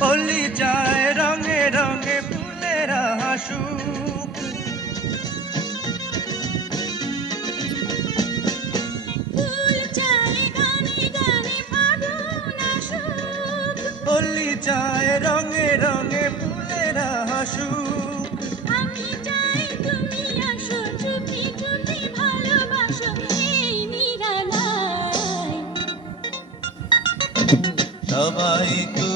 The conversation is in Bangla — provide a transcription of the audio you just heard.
অলি যায় রঙে রঙে ফুলের হাসু অলি যায় রঙে রঙে ফুলের হাসু সবাই তো